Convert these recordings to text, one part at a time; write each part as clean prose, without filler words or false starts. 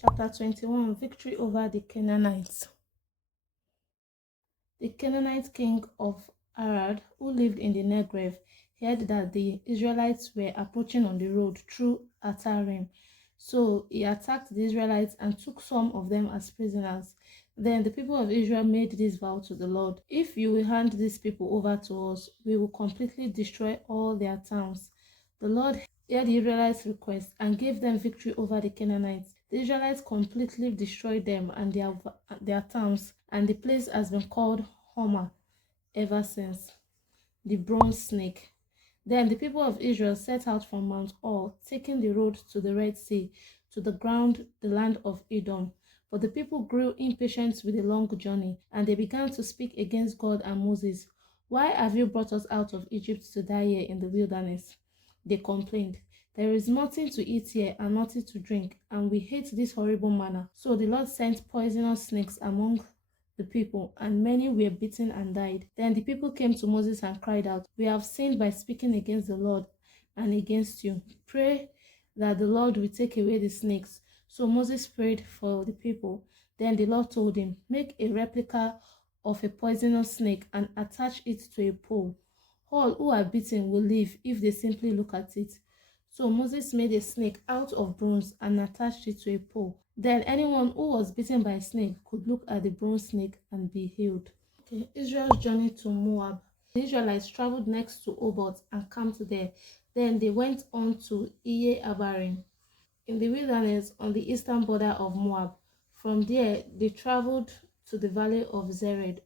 Chapter 21, Victory over the Canaanites. The Canaanite king of Arad, who lived in the Negev, heard that the Israelites were approaching on the road through Atarim. So he attacked the Israelites and took some of them as prisoners. Then the people of Israel made this vow to the Lord: "If you will hand these people over to us, we will completely destroy all their towns." The Lord heard the Israelites' request and gave them victory over the Canaanites. The Israelites completely destroyed them and their towns, and the place has been called Homa ever since. The bronze snake. Then the people of Israel set out from Mount Or, taking the road to the Red Sea, to the land of Edom. But the people grew impatient with the long journey, and they began to speak against God and Moses. "Why have you brought us out of Egypt to die here in the wilderness?" They complained. "There is nothing to eat here and nothing to drink, and we hate this horrible manna." So the Lord sent poisonous snakes among the people, and many were bitten and died. Then the people came to Moses and cried out, "We have sinned by speaking against the Lord and against you. Pray that the Lord will take away the snakes." So Moses prayed for the people. Then the Lord told him, "Make a replica of a poisonous snake and attach it to a pole. All who are bitten will live if they simply look at it." So Moses made a snake out of bronze and attached it to a pole. Then anyone who was bitten by a snake could look at the bronze snake and be healed. Okay, Israel's journey to Moab. The Israelites traveled next to Obot and camped there. Then they went on to Iye Abarim in the wilderness on the eastern border of Moab. From there, they traveled to the valley of Zered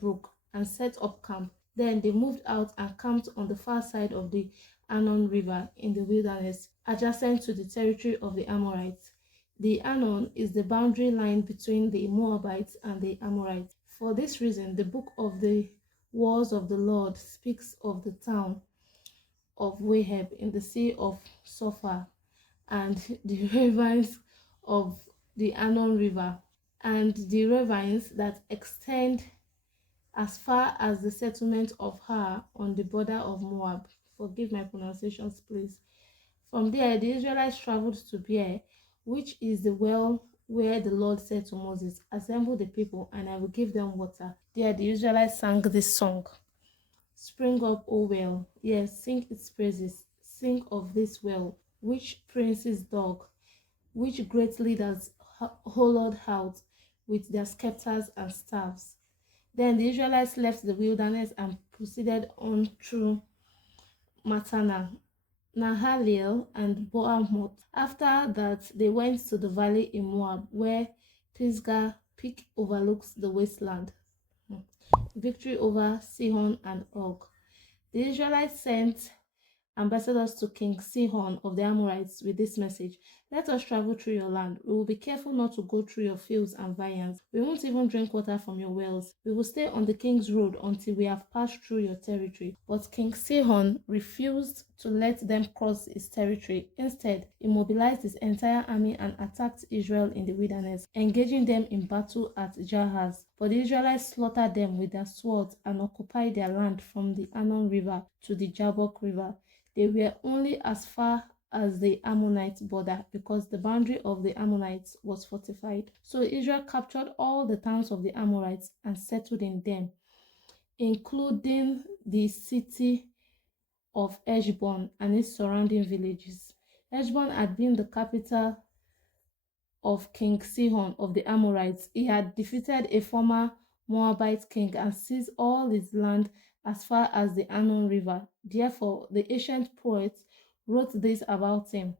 Brook and set up camp. Then they moved out and camped on the far side of the Arnon River in the wilderness, adjacent to the territory of the Amorites. The Arnon is the boundary line between the Moabites and the Amorites. For this reason, the book of the Wars of the Lord speaks of the town of Wahab in the Sea of Sophar and the ravines of the Arnon River and the ravines that extend as far as the settlement of Har on the border of Moab. Forgive my pronunciations, please. From there, the Israelites traveled to Beer, which is the well where the Lord said to Moses, "Assemble the people, and I will give them water." There, the Israelites sang this song: "Spring up, O well, yes, sing its praises. Sing of this well, which princes dug, which great leaders hollowed out with their scepters and staffs." Then the Israelites left the wilderness and proceeded on through Matana, Nahaliel, and Boamoth. After that, they went to the valley in Moab, where Pisgah Peak overlooks the wasteland. Victory over Sihon and Og. The Israelites sent ambassadors to King Sihon of the Amorites with this message: "Let us travel through your land. We will be careful not to go through your fields and vineyards. We won't even drink water from your wells. We will stay on the king's road until we have passed through your territory." But King Sihon refused to let them cross his territory. Instead, he mobilized his entire army and attacked Israel in the wilderness, engaging them in battle at Jahaz. But the Israelites slaughtered them with their swords and occupied their land from the Arnon River to the Jabbok River. They were only as far as the Ammonite border because the boundary of the Ammonites was fortified. So Israel captured all the towns of the Amorites and settled in them, including the city of Heshbon and its surrounding villages. Heshbon had been the capital of King Sihon of the Amorites. He had defeated a former Moabite king and seized all his land as far as the Arnon River. Therefore, the ancient poets wrote this about him: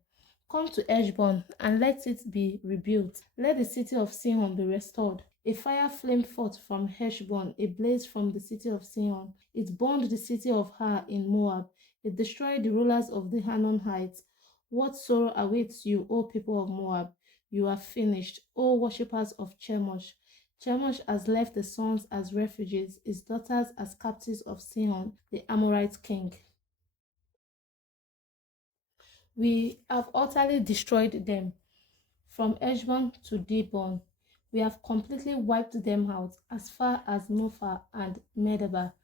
"Come to Heshbon and let it be rebuilt. Let the city of Sihon be restored. A fire flamed forth from Heshbon, a blaze from the city of Sihon. It burned the city of Har in Moab. It destroyed the rulers of the Hanon heights. What sorrow awaits you, O people of Moab? You are finished, O worshippers of Chemosh. Chemosh has left the sons as refugees, his daughters as captives of Sihon, the Amorite king. We have utterly destroyed them. From Heshbon to Dibon, we have completely wiped them out as far as Nophah and Medeba."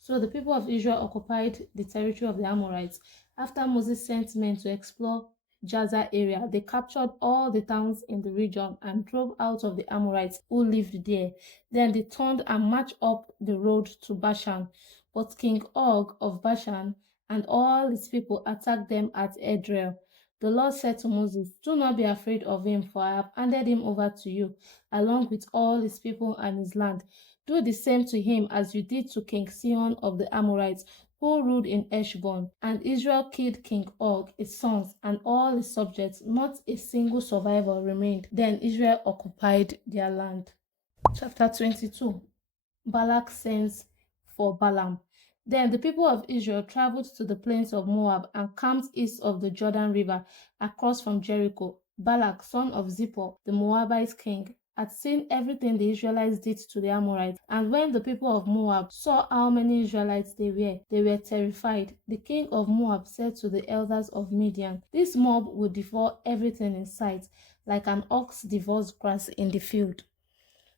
So the people of Israel occupied the territory of the Amorites. After Moses sent men to explore Jaza area. They captured all the towns in the region and drove out of the Amorites who lived there. Then they turned and marched up the road to Bashan. But King Og of Bashan and all his people attacked them at Edrei. The Lord said to Moses, "Do not be afraid of him, for I have handed him over to you, along with all his people and his land. Do the same to him as you did to King Sihon of the Amorites, who ruled in Heshbon." And Israel killed King Og, his sons, and all his subjects. Not a single survivor remained. Then Israel occupied their land. Chapter 22. Balak sends for Balaam. Then the people of Israel traveled to the plains of Moab and camped east of the Jordan River, across from Jericho. Balak, son of Zippor, the Moabite king, had seen everything the Israelites did to the Amorites. And when the people of Moab saw how many Israelites they were terrified. The king of Moab said to the elders of Midian, "This mob will devour everything in sight, like an ox devours grass in the field."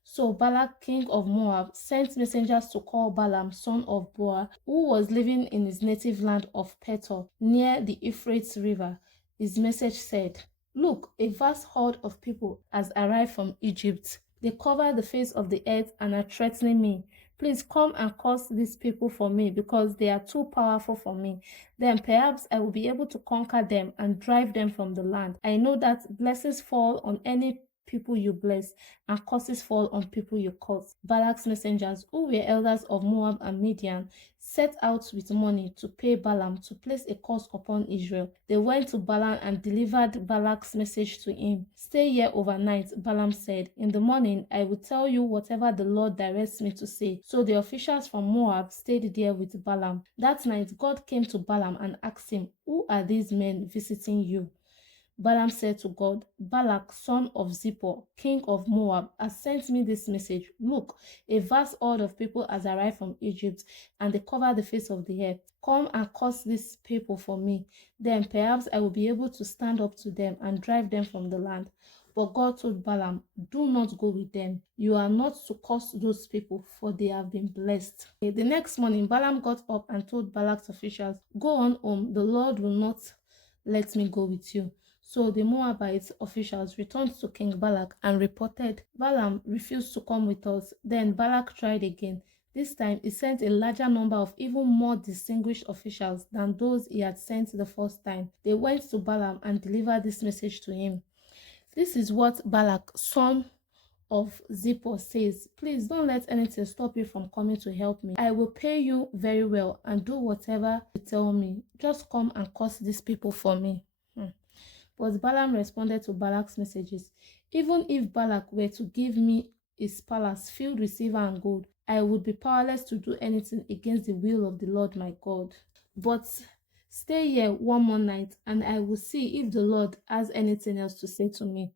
So Balak, king of Moab, sent messengers to call Balaam, son of Beor, who was living in his native land of Petor, near the Euphrates River. His message said, "Look, a vast horde of people has arrived from Egypt. They cover the face of the earth and are threatening me. Please come and curse these people for me, because they are too powerful for me. Then perhaps I will be able to conquer them and drive them from the land. I know that blessings fall on any people you bless, and curses fall on people you curse." Balak's messengers, who were elders of Moab and Midian, set out with money to pay Balaam to place a curse upon Israel. They went to Balaam and delivered Balak's message to him. "Stay here overnight," Balaam said. "In the morning, I will tell you whatever the Lord directs me to say." So the officials from Moab stayed there with Balaam. That night, God came to Balaam and asked him, "Who are these men visiting you?" Balaam said to God, "Balak, son of Zippor, king of Moab, has sent me this message. Look, a vast horde of people has arrived from Egypt, and they cover the face of the earth. Come and curse these people for me. Then perhaps I will be able to stand up to them and drive them from the land." But God told Balaam, "Do not go with them. You are not to curse those people, for they have been blessed." The next morning, Balaam got up and told Balak's officials, "Go on home. The Lord will not let me go with you." So the Moabite officials returned to King Balak and reported, "Balaam refused to come with us." Then Balak tried again. This time he sent a larger number of even more distinguished officials than those he had sent the first time. They went to Balaam and delivered this message to him. "This is what Balak, son of Zippor, says. Please don't let anything stop you from coming to help me. I will pay you very well and do whatever you tell me. Just come and curse these people for me." But Balaam responded to Balak's messages, "Even if Balak were to give me his palace filled with silver and gold, I would be powerless to do anything against the will of the Lord my God. But stay here one more night, and I will see if the Lord has anything else to say to me."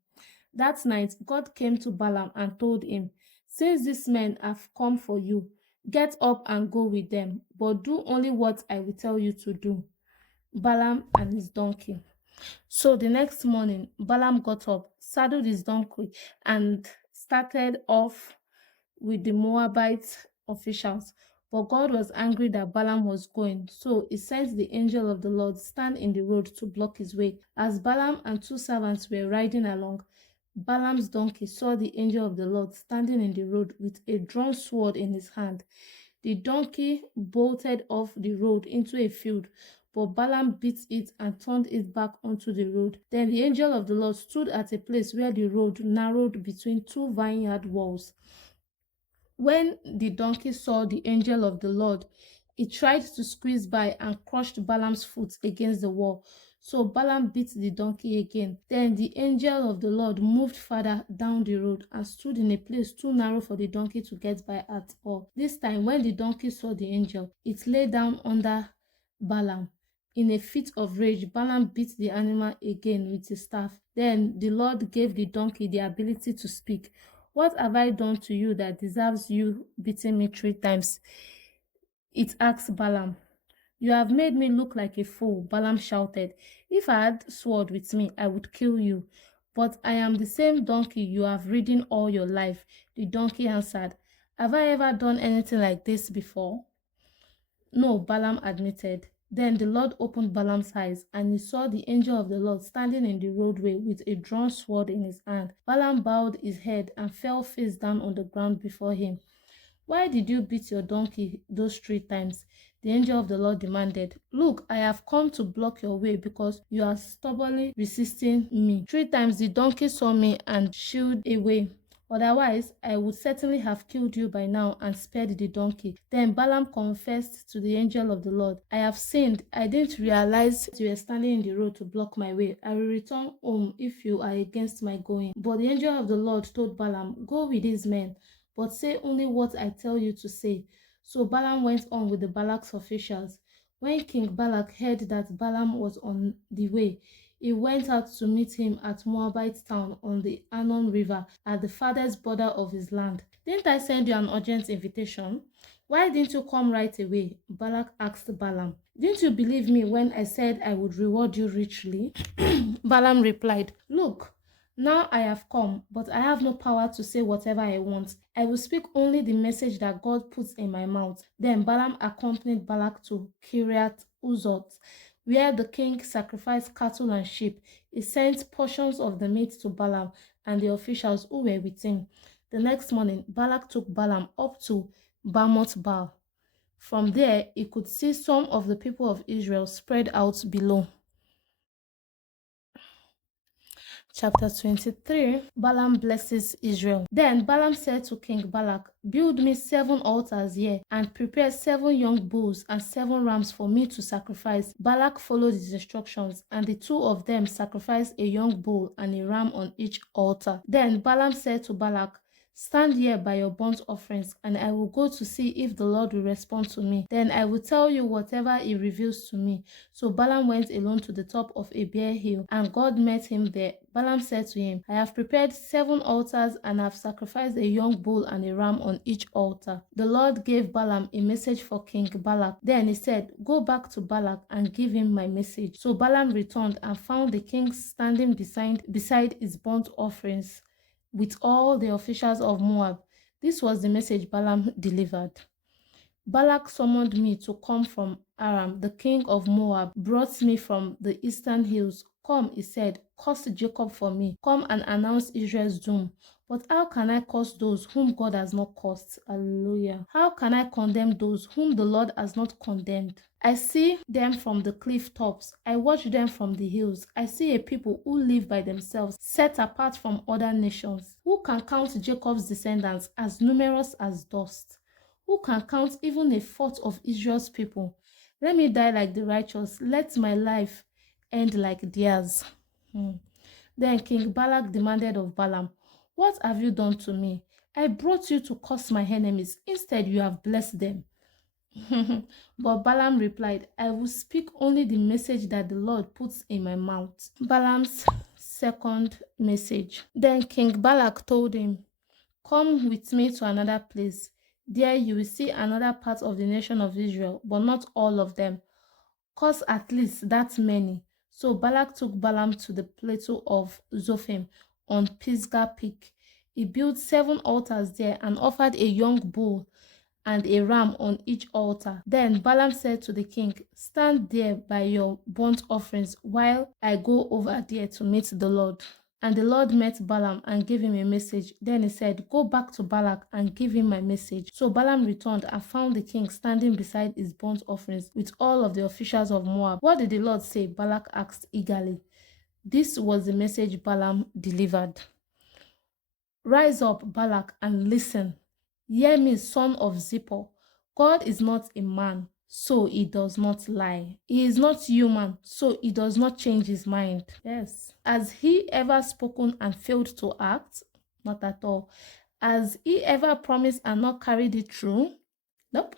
That night, God came to Balaam and told him, "Since these men have come for you, get up and go with them, but do only what I will tell you to do." Balaam and his donkey. So the next morning, Balaam got up, saddled his donkey, and started off with the Moabite officials. But God was angry that Balaam was going, so he sent the angel of the Lord stand in the road to block his way. As Balaam and two servants were riding along, Balaam's donkey saw the angel of the Lord standing in the road with a drawn sword in his hand. The donkey bolted off the road into a field, but Balaam beat it and turned it back onto the road. Then the angel of the Lord stood at a place where the road narrowed between two vineyard walls. When the donkey saw the angel of the Lord, it tried to squeeze by and crushed Balaam's foot against the wall. So Balaam beat the donkey again. Then the angel of the Lord moved farther down the road and stood in a place too narrow for the donkey to get by at all. This time, when the donkey saw the angel, it lay down under Balaam. In a fit of rage, Balaam beat the animal again with his staff. Then the Lord gave the donkey the ability to speak. "What have I done to you that deserves you beating me 3 times? It asked Balaam. "You have made me look like a fool," Balaam shouted. "If I had sword with me, I would kill you. But I am the same donkey you have ridden all your life." The donkey answered, "Have I ever done anything like this before?" "No," Balaam admitted. Then the Lord opened Balaam's eyes, and he saw the angel of the Lord standing in the roadway with a drawn sword in his hand. Balaam bowed his head and fell face down on the ground before him. "Why did you beat your donkey those 3 times?" the angel of the Lord demanded. "Look, I have come to block your way because you are stubbornly resisting me. 3 times the donkey saw me and shied away. Otherwise, I would certainly have killed you by now and spared the donkey." Then Balaam confessed to the angel of the Lord, "I have sinned. I didn't realize you were standing in the road to block my way. I will return home if you are against my going." But the angel of the Lord told Balaam, "Go with these men, but say only what I tell you to say." So Balaam went on with the Balak's officials. When King Balak heard that Balaam was on the way, he went out to meet him at Moabite town on the Arnon River at the farthest border of his land. "Didn't I send you an urgent invitation? Why didn't you come right away?" Balak asked Balaam. "Didn't you believe me when I said I would reward you richly?" Balaam replied, "Look, now I have come, but I have no power to say whatever I want. I will speak only the message that God puts in my mouth." Then Balaam accompanied Balak to Kiriath Uzot, where the king sacrificed cattle and sheep. He sent portions of the meat to Balaam and the officials who were with him. The next morning, Balak took Balaam up to Bamoth Baal. From there, he could see some of the people of Israel spread out below. Chapter 23, Balaam blesses Israel. Then Balaam said to King Balak, "Build me 7 altars here, and prepare 7 young bulls and 7 rams for me to sacrifice." Balak followed his instructions, and the 2 of them sacrificed a young bull and a ram on each altar. Then Balaam said to Balak, "Stand here by your burnt offerings, and I will go to see if the Lord will respond to me. Then I will tell you whatever he reveals to me." So Balaam went alone to the top of a bare hill, and God met him there. Balaam said to him, "I have prepared 7 altars and have sacrificed a young bull and a ram on each altar." The Lord gave Balaam a message for King Balak. Then he said, "Go back to Balak and give him my message." So Balaam returned and found the king standing beside his burnt offerings with all the officials of Moab. This was the message Balaam delivered. "Balak summoned me to come from Aram. The king of Moab brought me from the eastern hills. 'Come,' he said, 'curse Jacob for me. Come and announce Israel's doom.' But how can I curse those whom God has not cursed?" Hallelujah. "How can I condemn those whom the Lord has not condemned? I see them from the cliff tops. I watch them from the hills. I see a people who live by themselves, set apart from other nations. Who can count Jacob's descendants as numerous as dust? Who can count even a fourth of Israel's people? Let me die like the righteous. Let my life end like theirs." Then King Balak demanded of Balaam, "What have you done to me? I brought you to curse my enemies. Instead, you have blessed them." But Balaam replied, "I will speak only the message that the Lord puts in my mouth." Balaam's second message. Then King Balak told him, "Come with me to another place. There you will see another part of the nation of Israel, but not all of them. Cause at least that many." So Balak took Balaam to the plateau of Zophim on Pisgah Peak. He built 7 altars there and offered a young bull and a ram on each altar. Then Balaam said to the king, "Stand there by your burnt offerings while I go over there to meet the Lord." And the Lord met Balaam and gave him a message. Then he said, "Go back to Balak and give him my message." So Balaam returned and found the king standing beside his burnt offerings with all of the officials of Moab. "What did the Lord say?" Balak asked eagerly. This was the message Balaam delivered. "Rise up, Balak, and listen. Hear me, son of Zippor. God is not a man, so he does not lie. He is not human, so he does not change his mind." Yes. Has he ever spoken and failed to act? Not at all. Has he ever promised and not carried it through? Nope.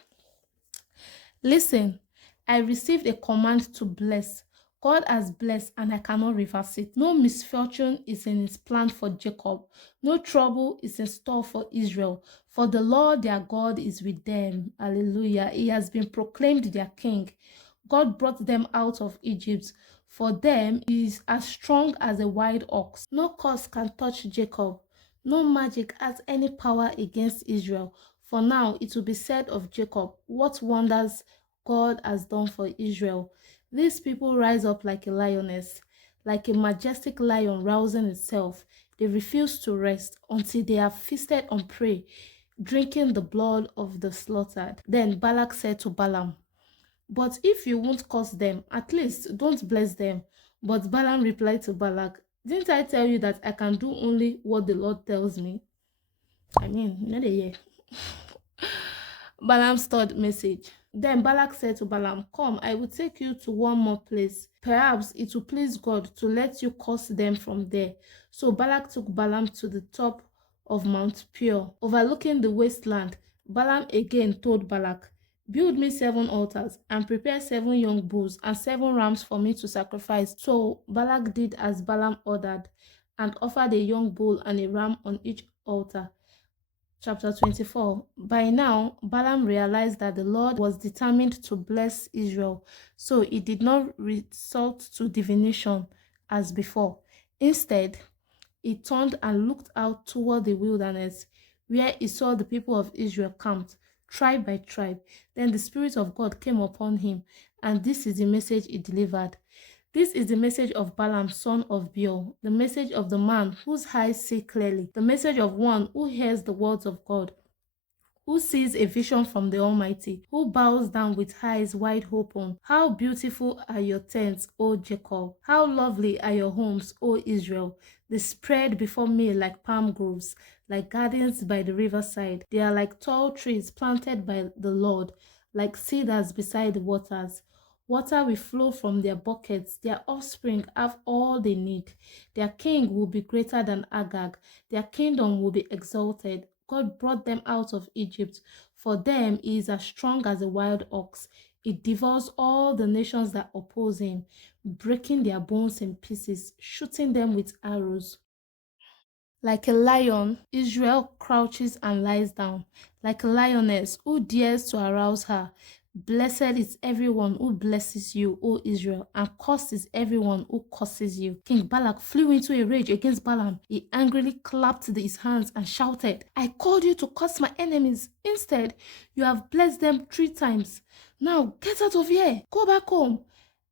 Listen, I received a command to bless. God has blessed and I cannot reverse it. No misfortune is in his plan for Jacob. No trouble is in store for Israel. For the Lord their God is with them. Hallelujah. He has been proclaimed their king. God brought them out of Egypt. For them, he is as strong as a wild ox. No curse can touch Jacob. No magic has any power against Israel. For now, it will be said of Jacob, "What wonders God has done for Israel. These people rise up like a lioness, like a majestic lion rousing itself. They refuse to rest until they have feasted on prey, drinking the blood of the slaughtered. Then Balak said to Balaam, "But if you won't curse them, at least don't bless them." But Balaam replied to Balak, "Didn't I tell you that I can do only what the Lord tells me?" I mean, not a year. Balaam's third message. Then Balak said to Balaam, "Come, I will take you to one more place. Perhaps it will please God to let you curse them from there." So Balak took Balaam to the top of Mount Peor, overlooking the wasteland. Balaam again told Balak, "Build me 7 altars and prepare 7 young bulls and 7 rams for me to sacrifice." So Balak did as Balaam ordered and offered a young bull and a ram on each altar. Chapter 24. By now, Balaam realized that the Lord was determined to bless Israel, so he did not resort to divination as before. Instead, he turned and looked out toward the wilderness, where he saw the people of Israel camped, tribe by tribe. Then the Spirit of God came upon him, and this is the message he delivered. This is the message of Balaam, son of Beor, the message of the man whose eyes see clearly, the message of one who hears the words of God, who sees a vision from the Almighty, who bows down with eyes wide open. How beautiful are your tents, O Jacob! How lovely are your homes, O Israel! They spread before me like palm groves, like gardens by the riverside. They are like tall trees planted by the Lord, like cedars beside the waters. Water will flow from their buckets. Their offspring have all they need. Their king will be greater than Agag. Their kingdom will be exalted. God brought them out of Egypt. For them, he is as strong as a wild ox. He devours all the nations that oppose him, breaking their bones in pieces, shooting them with arrows. Like a lion, Israel crouches and lies down, like a lioness who dares to arouse her. Blessed is everyone who blesses you, O Israel, and cursed is everyone who curses you. King Balak flew into a rage against Balaam. He angrily clapped his hands and shouted, "I called you to curse my enemies. Instead, you have blessed them 3 times. Now get out of here. Go back home.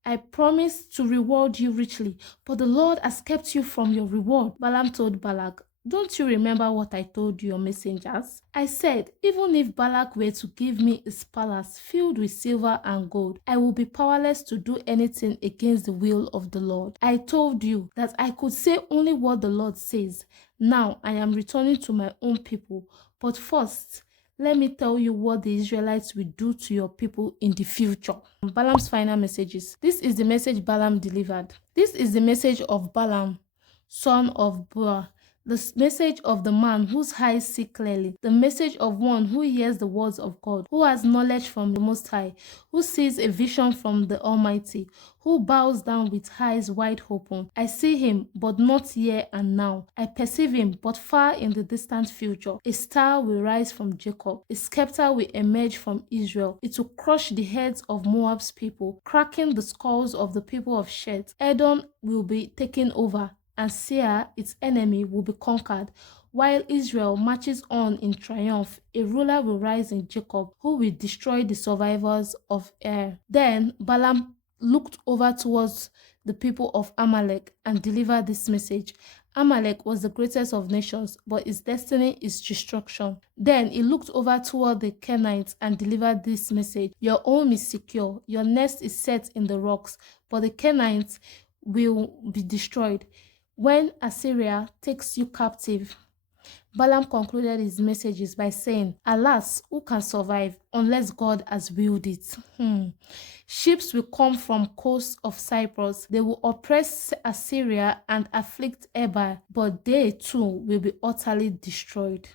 I promised to reward you richly, but the Lord has kept you from your reward." Balaam told Balak, "Don't you remember what I told your messengers? I said, even if Balak were to give me his palace filled with silver and gold, I will be powerless to do anything against the will of the Lord. I told you that I could say only what the Lord says. Now I am returning to my own people, but first, let me tell you what the Israelites will do to your people in the future." Balaam's final messages. This is the message Balaam delivered. This is the message of Balaam, son of Beor, the message of the man whose eyes see clearly, the message of one who hears the words of God, who has knowledge from the Most High, who sees a vision from the Almighty, who bows down with eyes wide open. I see him, but not here and now. I perceive him, but far in the distant future. A star will rise from Jacob. A scepter will emerge from Israel. It will crush the heads of Moab's people, cracking the skulls of the people of Shet. Edom will be taken over, and Seir, its enemy, will be conquered. While Israel marches on in triumph, a ruler will rise in Jacob who will destroy the survivors of Ar. Then Balaam looked over towards the people of Amalek and delivered this message. Amalek was the greatest of nations, but its destiny is destruction. Then he looked over toward the Canaanites and delivered this message. Your home is secure, your nest is set in the rocks, but the Canaanites will be destroyed when Assyria takes you captive. Balaam concluded his messages by saying, "Alas, who can survive unless God has willed it?" Ships will come from coast of Cyprus. They will oppress Assyria and afflict Eber, but they too will be utterly destroyed.